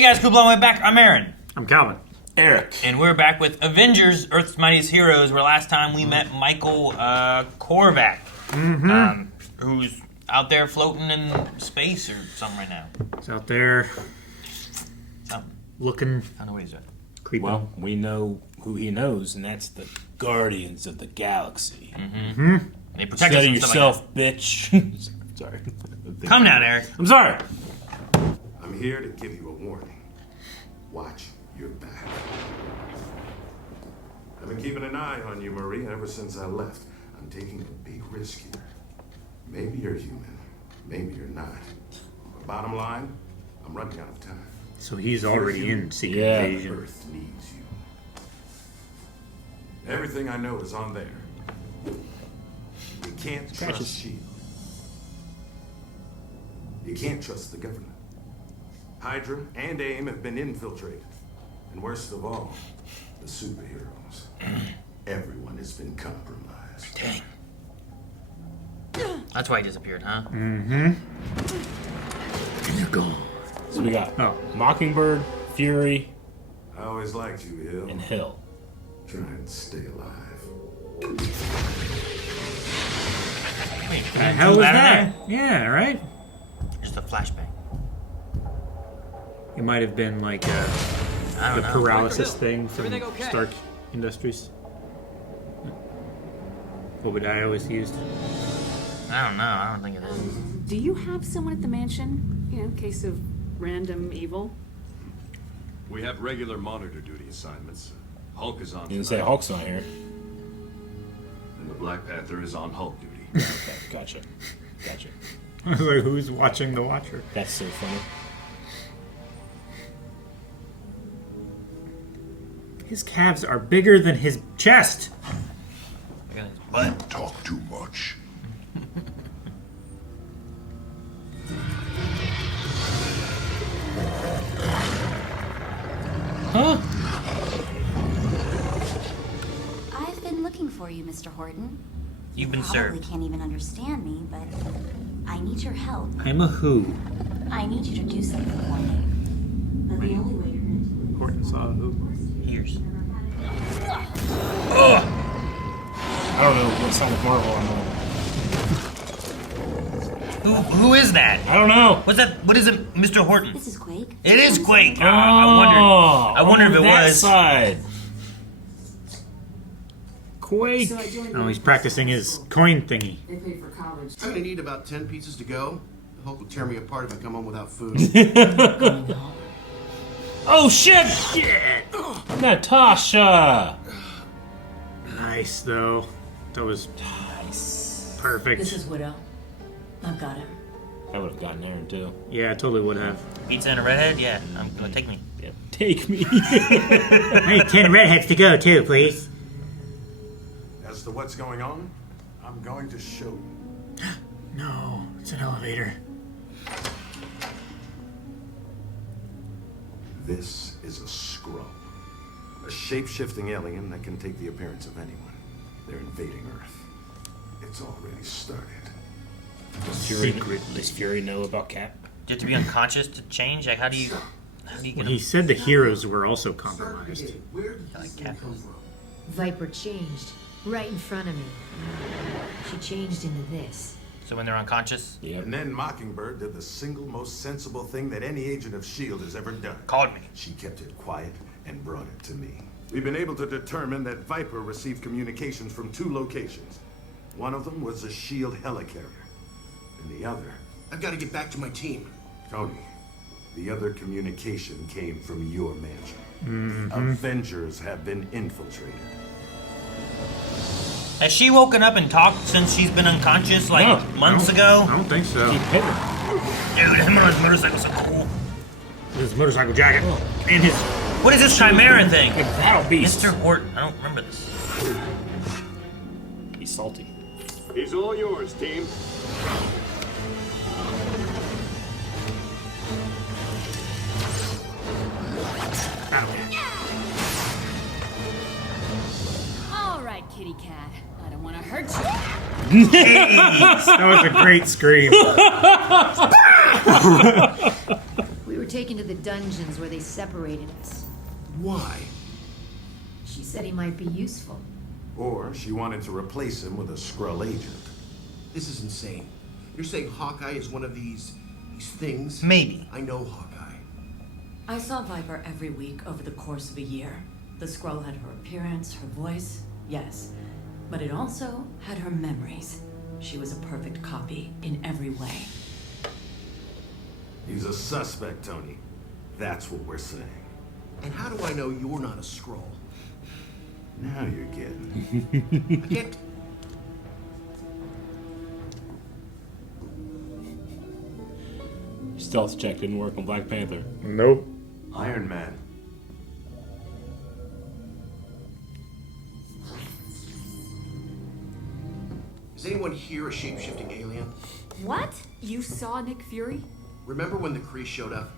Hey guys, cool blowing way back. I'm Aaron. I'm Calvin. Eric. And we're back with Avengers, Earth's Mightiest Heroes, where last time we met Michael Korvac, who's out there floating in space or something right now. He's out there looking. I don't know what he's doing. Creeping. Well, we know who he knows, and that's the Guardians of the Galaxy. They protect us Steady from stuff yourself, bitch. Sorry. Come down, Eric. I'm sorry. I'm here to give you a warning. Watch your back. I've been keeping an eye on you, Marie, ever since I left. I'm taking a big risk here. Maybe you're human, maybe you're not. But bottom line, I'm running out of time. So he's already in Secret Yeah. Invasion. Earth needs you. Everything I know is on there. You can't trust S.H.I.E.L.D. You can't trust the government. Hydra and AIM have been infiltrated. And worst of all, the superheroes. Everyone has been compromised. Dang. That's why he disappeared, huh? And they're gone. So we got Oh. Mockingbird, Fury, I always liked you, Hill. and Hill. Try and stay alive. Wait, The hell was that? Yeah, right? Just a flashbang. It might have been like I the don't know. paralysis thing from Stark Industries. What I always used. I don't know. I don't think it is. Do you have someone at the mansion, in case of random evil? We have regular monitor duty assignments. Hulk is on You didn't tonight, say Hulk's not here. and the Black Panther is on Hulk duty. Okay, gotcha. I was like, who's watching the Watcher? That's so funny. His calves are bigger than his chest. Look at his butt. Talk too much. Huh? I've been looking for you, Mr. Horton. You've been Probably served. can't even understand me, but I need your help. I'm a who. I need you to do something for me. But the only way you're Horton saw a who. Here's. I don't know what Sonic Marvel I'm on. Who is that? I don't know. What's that? What is it, Mr. Horton? This is Quake. It is Quake. I wondered if it that was. side. Quake. So I joined Oh, he's practicing his coin thingy. They pay for college. I'm gonna need about 10 pizzas to go. The Hulk will tear me apart if I come home without food. Oh shit! Natasha! Nice, though. That was perfect. This is Widow. I've got her. I would have gotten Aaron too. Yeah, I totally would have. Pizza and a redhead? Yeah, I'm gonna take me. Yeah. Take me. I need 10 redheads to go, too, please. As to what's going on, I'm going to show you. No, it's an elevator. This is a Skrull. A shape-shifting alien that can take the appearance of anyone. They're invading Earth. It's already started. Does Fury know about Cap? Do you have to be unconscious to change? Like, how do you get Well, he him? said the heroes were also compromised. Like Cap. Viper changed right in front of me. She changed into this. So when they're unconscious, Yep. And then Mockingbird did the single most sensible thing that any agent of S.H.I.E.L.D. has ever done. called me. She kept it quiet and brought it to me. We've been able to determine that Viper received communications from 2 locations. One of them was a S.H.I.E.L.D. helicarrier, and the other, I've got to get back to my team. Tony, the other communication came from your mansion. Avengers have been infiltrated. Has she woken up and talked since she's been unconscious like No, months I ago? don't think so. Keep hitting. Dude, him on his motorcycle's so cool. His motorcycle jacket and his. What is this Chimera thing? Good battle beast. Mr. Horton. I don't remember this. He's salty. He's all yours, team. All right, kitty cat. I don't want to hurt you. That was a great scream. We were taken to the dungeons where they separated us. Why? She said he might be useful. Or she wanted to replace him with a Skrull agent. This is insane. You're saying Hawkeye is one of these things? Maybe. I know Hawkeye. I saw Viper every week over the course of a year. The Skrull had her appearance, her voice, yes. But it also had her memories. She was a perfect copy in every way. He's a suspect, Tony. That's what we're saying. And how do I know you're not a Skrull? Now you're getting. I can't... Stealth check didn't work on Black Panther. Nope. Iron Man. Is anyone here a shape-shifting alien? What? You saw Nick Fury? Remember when the Kree showed up?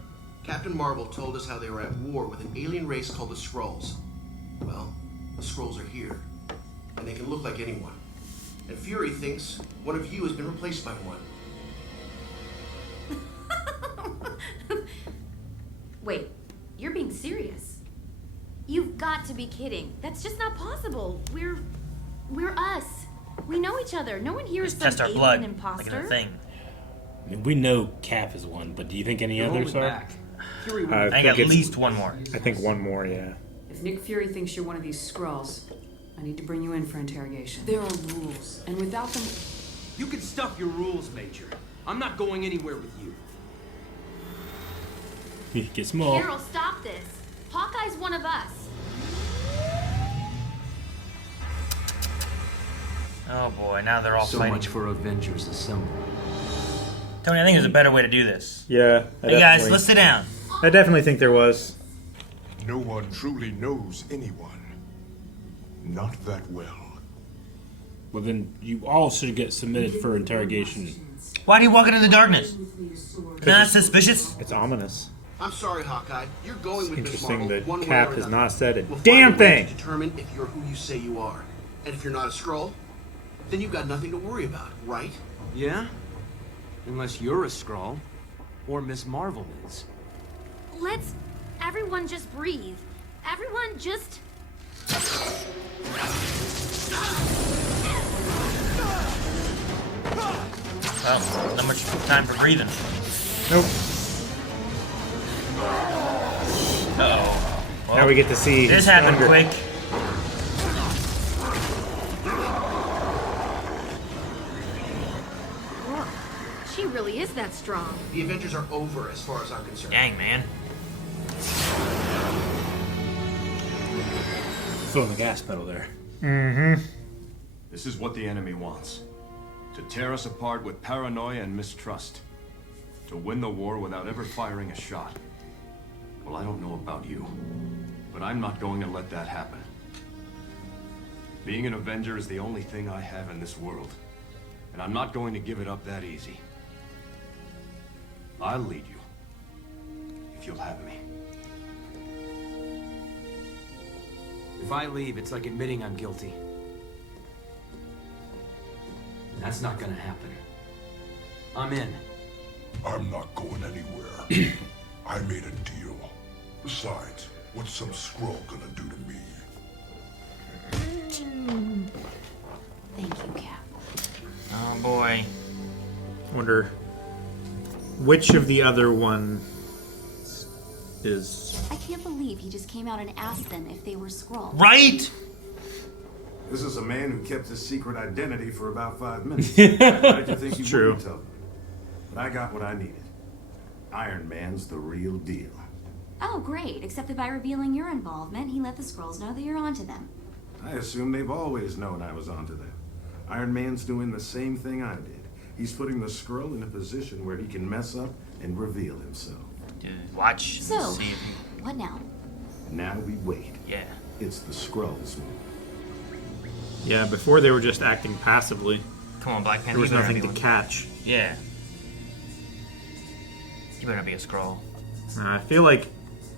Captain Marvel told us how they were at war with an alien race called the Skrulls. Well, the Skrulls are here, and they can look like anyone. And Fury thinks one of you has been replaced by one. Wait, you're being serious. You've got to be kidding. That's just not possible. We're us. We know each other. No one here is Just some test our alien blood, like imposter. in a thing. I mean, we know Cap is one, but do you think any others are? I I think at least one more. I think one more, yeah. If Nick Fury thinks you're one of these Skrulls, I need to bring you in for interrogation. There are rules. And without them, You can stuff your rules, Major. I'm not going anywhere with you. He gets small. Carol, stop this. Hawkeye's one of us. Oh boy, now they're all So fighting. much for Avengers Assemble. Tony, I think there's a better way to do this. Yeah. Hey guys, let's sit down. I definitely think there was. No one truly knows anyone. Not that well. Well, then you all should get submitted for interrogation. Why do you walk into the darkness? Not suspicious? It's ominous. I'm sorry, Hawkeye. You're going with Miss Interesting Marvel that one way Cap or has another. not said a We'll find damn a way thing. to determine if you're who you say you are. And if you're not a Skrull, then you've got nothing to worry about, right? Yeah? Unless you're a Skrull, or Miss Marvel is. Let's everyone just breathe. Everyone just Well, not much time for breathing. Nope. Uh-oh. Well, Now we get to see. this who's happened stronger. quick. she really is that strong. The Avengers are over as far as I'm concerned. Dang, man. Throwing the gas pedal there. Mm-hmm. This is what the enemy wants. To tear us apart with paranoia and mistrust. To win the war without ever firing a shot. Well, I don't know about you, but I'm not going to let that happen. Being an Avenger is the only thing I have in this world, and I'm not going to give it up that easy. I'll lead you, if you'll have me. If I leave, it's like admitting I'm guilty. That's not gonna happen. I'm in. I'm not going anywhere. I made a deal. Besides, what's some Skrull gonna do to me? Thank you, Cap. Oh boy. Wonder which of the other one is. I can't believe he just came out and asked them if they were Skrulls. Right? This is a man who kept his secret identity for about 5 minutes. How did you think he True. wouldn't tell them? But I got what I needed. Iron Man's the real deal. Oh, great. Except that by revealing your involvement, he let the Skrulls know that you're onto them. I assume they've always known I was onto them. Iron Man's doing the same thing I did. He's putting the Skrull in a position where he can mess up and reveal himself. Dude, watch. So, See if what now? Now we wait. yeah. It's the Skrulls' move. Yeah, before they were just acting passively. Come on, Black Panther. There was you better nothing not to be catch. one. Yeah. You better not be a scroll. I feel like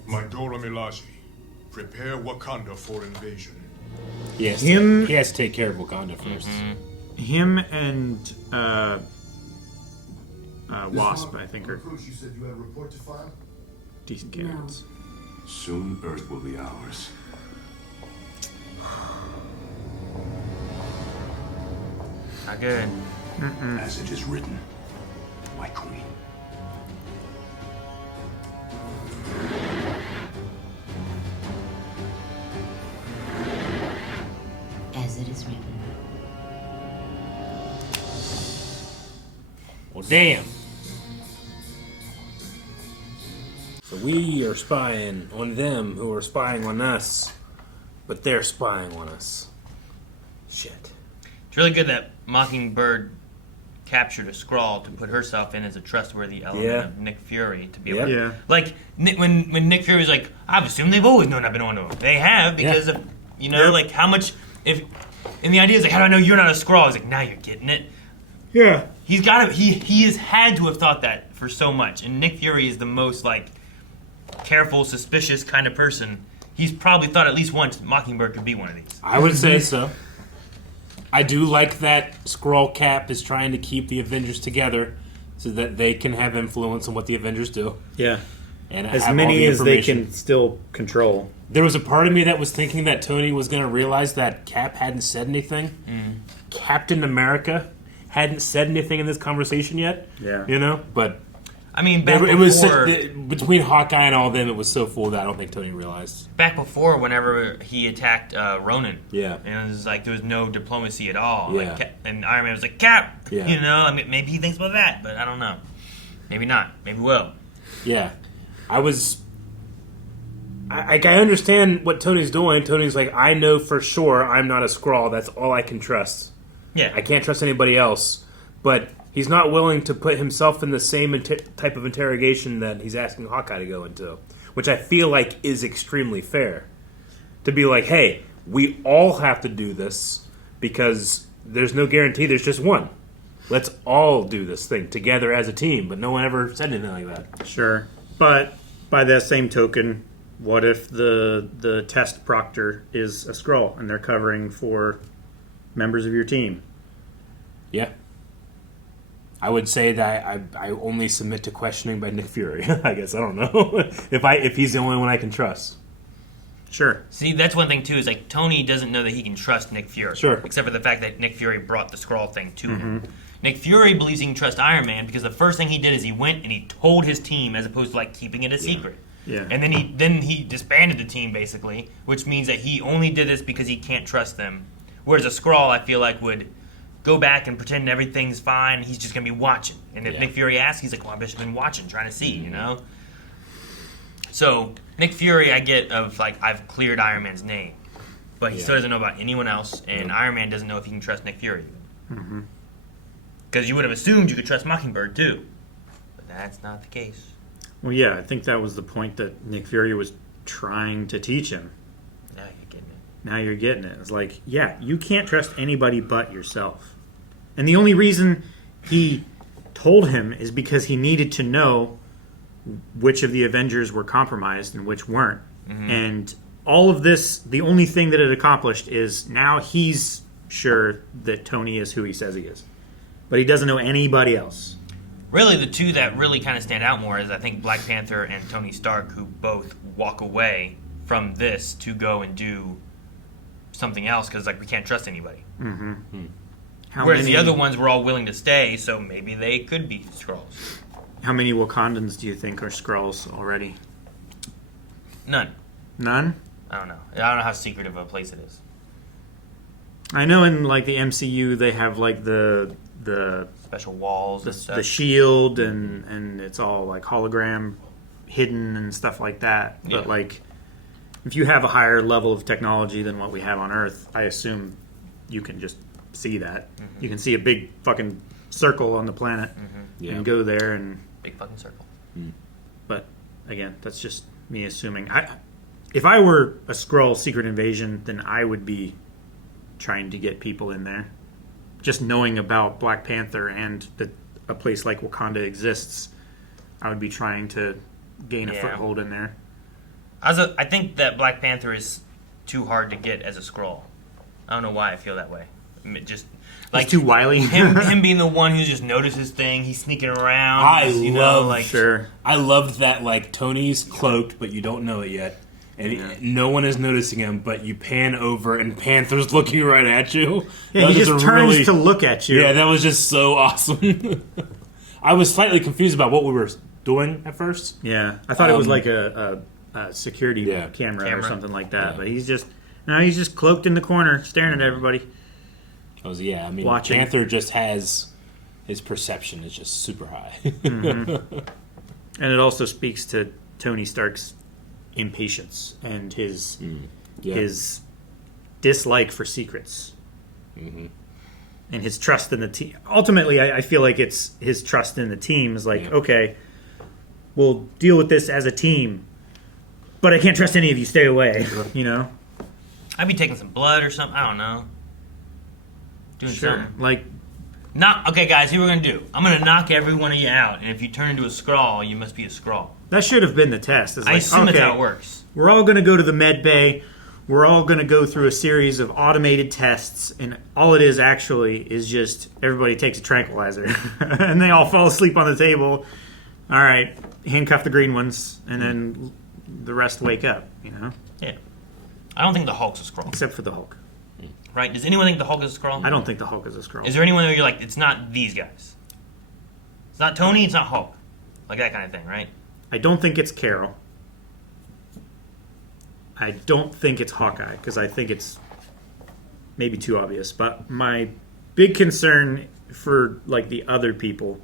My Dora Milaje, prepare Wakanda for invasion. He has, Him- he has to take care of Wakanda first. him and Wasp, I think, are. You said you had a report to file? decent candidates. Soon Earth will be ours. Not good. As it is written, my queen. As it is written. Well, damn. So we are spying on them who are spying on us, but they're spying on us. Shit. It's really good that Mockingbird captured a Skrull to put herself in as a trustworthy element of Nick Fury to be able to... Yeah. Like, when Nick Fury was like, I've assumed they've always known I've been on to them. They have, because of, you know, like, how much... And the idea is like, how do I know you're not a Skrull? He's like, now you're getting it. Yeah. He's got to... He has had to have thought that for so much. And Nick Fury is the most, like, careful, suspicious kind of person. He's probably thought at least once Mockingbird could be one of these. I would say so. I do like that Skrull Cap is trying to keep the Avengers together so that they can have influence on what the Avengers do. Yeah. And as have many all the as they information. can still control. There was a part of me that was thinking that Tony was going to realize that Cap hadn't said anything. Captain America hadn't said anything in this conversation yet. Yeah. You know? But I mean, back it was before... between Hawkeye and all them, it was so full that I don't think Tony realized. Back before, whenever he attacked Ronan, Yeah. and it was like there was no diplomacy at all. Yeah. Like, and Iron Man was like, Cap! Yeah. You know, I mean, maybe he thinks about that, but I don't know. Maybe not. Maybe will. Yeah. I understand what Tony's doing. Tony's like, I know for sure I'm not a Skrull. That's all I can trust. Yeah. I can't trust anybody else. But he's not willing to put himself in the same type of interrogation that he's asking Hawkeye to go into, which I feel like is extremely fair. To be like, hey, we all have to do this because there's no guarantee there's just one. Let's all do this thing together as a team. But no one ever said anything like that. Sure. But by that same token, what if the test proctor is a Skrull and they're covering for members of your team? Yeah. I would say that I only submit to questioning by Nick Fury. I guess I don't know if he's the only one I can trust. Sure. See, that's one thing too. Is like Tony doesn't know that he can trust Nick Fury. Sure. Except for the fact that Nick Fury brought the Skrull thing to him. Nick Fury believes he can trust Iron Man because the first thing he did is he went and he told his team as opposed to like keeping it a secret. Yeah. And then he disbanded the team basically, which means that he only did this because he can't trust them. Whereas a Skrull, I feel like, would go back and pretend everything's fine. And he's just gonna be watching. And if Nick Fury asks, he's like, "Well, I've just been watching, trying to see," you know. So Nick Fury, I get of like I've cleared Iron Man's name, but he still doesn't know about anyone else, and Iron Man doesn't know if he can trust Nick Fury. Because you would have assumed you could trust Mockingbird too, but that's not the case. Well, yeah, I think that was the point that Nick Fury was trying to teach him. Now you're getting it. Now you're getting it. It's like, yeah, you can't trust anybody but yourself. And the only reason he told him is because he needed to know which of the Avengers were compromised and which weren't. And all of this, the only thing that it accomplished is now he's sure that Tony is who he says he is. But he doesn't know anybody else. Really, the two that really kind of stand out more is I think Black Panther and Tony Stark, who both walk away from this to go and do something else because like we can't trust anybody. Whereas the other ones were all willing to stay, so maybe they could be Skrulls. How many Wakandans do you think are Skrulls already? None. None? I don't know. I don't know how secretive a place it is. I know in like the MCU they have like the special walls and stuff. The shield and it's all like hologram hidden and stuff like that. Yeah. But like if you have a higher level of technology than what we have on Earth, I assume you can just see that. You can see a big fucking circle on the planet and go there and big fucking circle. But again, that's just me assuming. If I were a Skrull Secret Invasion, then I would be trying to get people in there. Just knowing about Black Panther and that a place like Wakanda exists, I would be trying to gain a foothold in there. I think that Black Panther is too hard to get as a Skrull. I don't know why I feel that way. Just Like too wily. him being the one who just notices thing. He's sneaking around. I loved that, like, Tony's cloaked, but you don't know it yet. And no one is noticing him, but you pan over and Panther's looking right at you. Yeah, he just turns to look at you. Yeah, that was just so awesome. I was slightly confused about what we were doing at first. Yeah, I thought it was like a security camera or something like that. But he's just cloaked in the corner, staring at everybody. Watching. Panther just has his perception is just super high. Mm-hmm. And it also speaks to Tony Stark's impatience and his dislike for secrets, and his trust in the team. Ultimately, I feel like it's his trust in the team is like, okay, we'll deal with this as a team, but I can't trust any of you. Stay away. You know, I'd be taking some blood or something. I don't know. Doing something. Like, okay, guys. Here's what we're gonna do. I'm gonna knock every one of you out, and if you turn into a Skrull, you must be a Skrull. That should have been the test. It's I assume that's how it works. We're all going to go to the med bay. We're all going to go through a series of automated tests, and all it is actually is just everybody takes a tranquilizer, and they all fall asleep on the table. All right, handcuff the green ones, and then the rest wake up. You know? Yeah. I don't think the Hulk's a Skrull. Except for the Hulk. Right? Does anyone think the Hulk is a Skrull? I don't think the Hulk is a Skrull. Is there anyone where you're like, it's not these guys? It's not Tony. It's not Hulk. Like that kind of thing, right? I don't think it's Carol. I don't think it's Hawkeye, because I think it's maybe too obvious. But my big concern for like the other people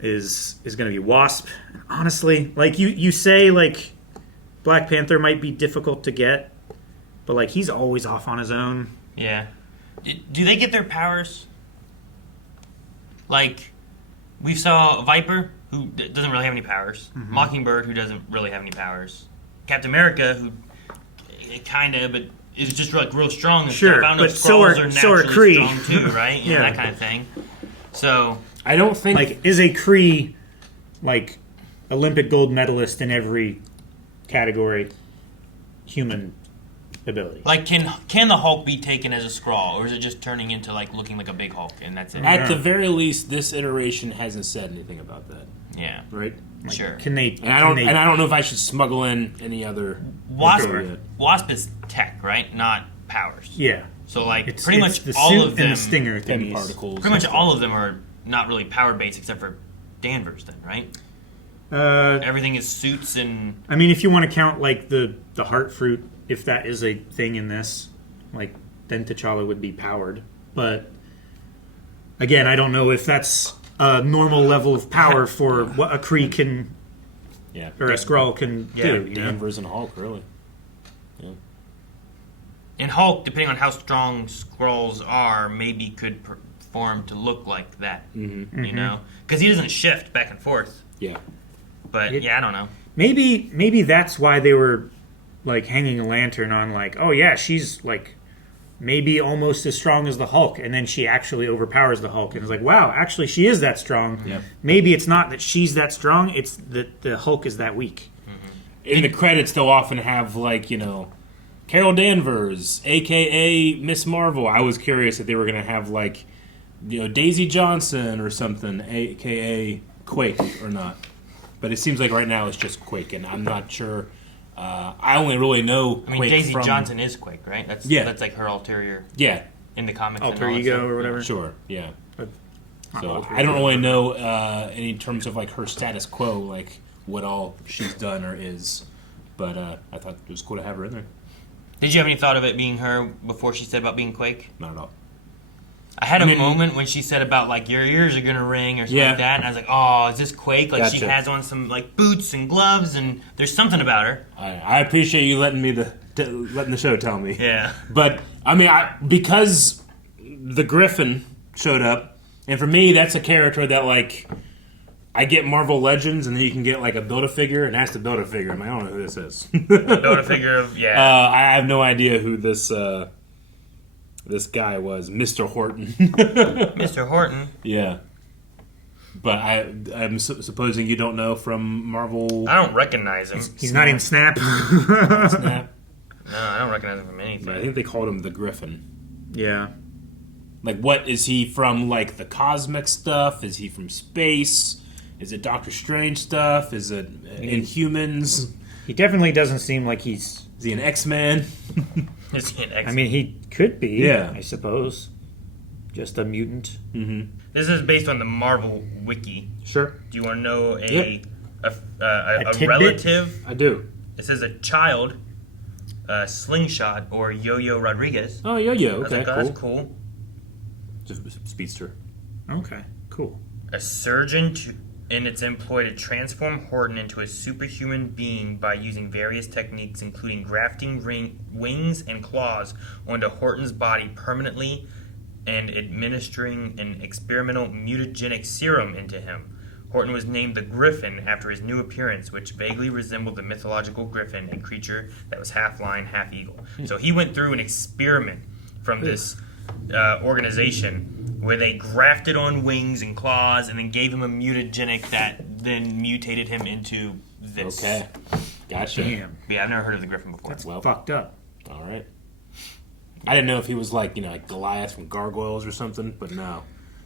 is going to be Wasp. Honestly, like you say, like Black Panther might be difficult to get, but like he's always off on his own. Yeah. Do they get their powers? Like, we saw Viper, who doesn't really have any powers. Mm-hmm. Mockingbird, who doesn't really have any powers. Captain America, who kind of, but is just like real strong and sure, stuff. I don't know if so Skrulls are naturally Kree. strong too, right? You know, that kind of thing. So I don't think like is a Kree like Olympic gold medalist in every category human ability. like can the Hulk be taken as a Skrull, or is it just turning into like looking like a big Hulk and that's it? At the very least, this iteration hasn't said anything about that. Yeah. Right? Like, sure. Can they? And I don't know if I should smuggle in any other. Wasp is tech, right? Not powers. Yeah. So like It's pretty much the all suit of them, and the stinger and thingies. particles. pretty much all of them are not really power based except for Danvers, then, right? Everything is suits and. I mean, if you want to count like the heart fruit, if that is a thing in this, like then T'Challa would be powered. But again, I don't know if that's a normal level of power for what a Kree can, or a Skrull can do. You know? Danvers and Hulk, really. Yeah. And Hulk, depending on how strong Skrulls are, maybe could form to look like that. Mm-hmm. You know, because he doesn't shift back and forth. Yeah. But I don't know. Maybe that's why they were like hanging a lantern on like, oh yeah, she's like maybe almost as strong as the Hulk, and then she actually overpowers the Hulk, and it's like, wow, actually she is that strong. Yep. Maybe it's not that she's that strong; it's that the Hulk is that weak. In the credits, they'll often have like Carol Danvers, aka Miss Marvel. I was curious if they were going to have like Daisy Johnson or something, aka Quake, or not. But it seems like right now it's just Quake, and I'm not sure. I only really know. I mean, Quake Daisy from... Johnson is Quake, right? That's like her ulterior. Yeah. In the comics, alter ego or whatever. Sure. Yeah. So I don't really know in terms of like her status quo, like what all she's done or is. But I thought it was cool to have her in there. Did you have any thought of it being her before she said about being Quake? Not at all. I had a moment when she said about like your ears are gonna ring or something like that, and I was like, "Oh, is this Quake?" Like she has on some like boots and gloves, and there's something about her. I appreciate you letting the show tell me. Yeah. But I mean, because the Gryphon showed up, and for me, that's a character that like I get Marvel Legends, and then you can get like a Build-A-Figure, and that's the Build-A-Figure. I'm like, I don't know who this is. Build-A-Figure of I have no idea who this guy was, Mr. Horton. Mr. Horton? Yeah. But I'm supposing you don't know from Marvel... I don't recognize him. He's not in Snap. Snap? No, I don't recognize him from anything. But I think they called him the Gryphon. Yeah. Like, what is he from? Like the cosmic stuff? Is he from space? Is it Doctor Strange stuff? Is it Inhumans? He definitely doesn't seem like he's... Is he an X-Man? Is he an X-Man? I mean, he could be, Yeah. I suppose. Just a mutant. Mm-hmm. This is based on the Marvel wiki. Sure. Do you want to know a tidbit? relative? I do. It says a child, Slingshot, or Yo-Yo Rodriguez. Oh, Yo-Yo. I was Okay, like, oh, cool. that's cool. Just a speedster. Okay, cool. A surgeon in its employ to transform Horton into a superhuman being by using various techniques, including grafting wings and claws onto Horton's body permanently and administering an experimental mutagenic serum into him. Horton was named the Gryphon after his new appearance, which vaguely resembled the mythological griffin, a creature that was half lion, half eagle. So he went through an experiment from this organization where they grafted on wings and claws and then gave him a mutagenic that then mutated him into this. Okay. Gotcha. Damn. Yeah, I've never heard of the Griffin before. That's fucked up. All right. I didn't know if he was like, like Goliath from Gargoyles or something, but no.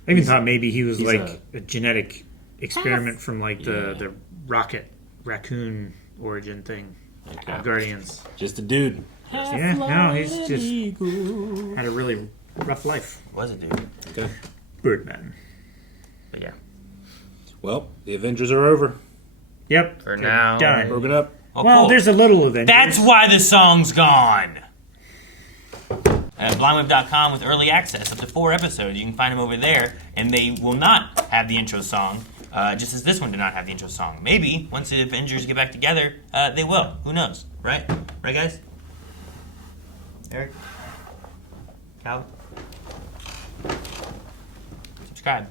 I even thought maybe he was he's like a genetic experiment from like the rocket raccoon origin thing. Okay. Guardians. Just a dude. Yeah, no, he's just had a really rough life. Was it, dude? Okay. Birdman. But yeah. Well, the Avengers are over. Yep. For now. Done. Broken up. Oh, Well, cool. there's a little Avengers. That's why the song's gone. At blindwave.com with early access, up to 4 episodes. You can find them over there, and they will not have the intro song, just as this one did not have the intro song. Maybe, once the Avengers get back together, they will. Who knows? Right? Right, guys? Eric? Cal? Subscribe.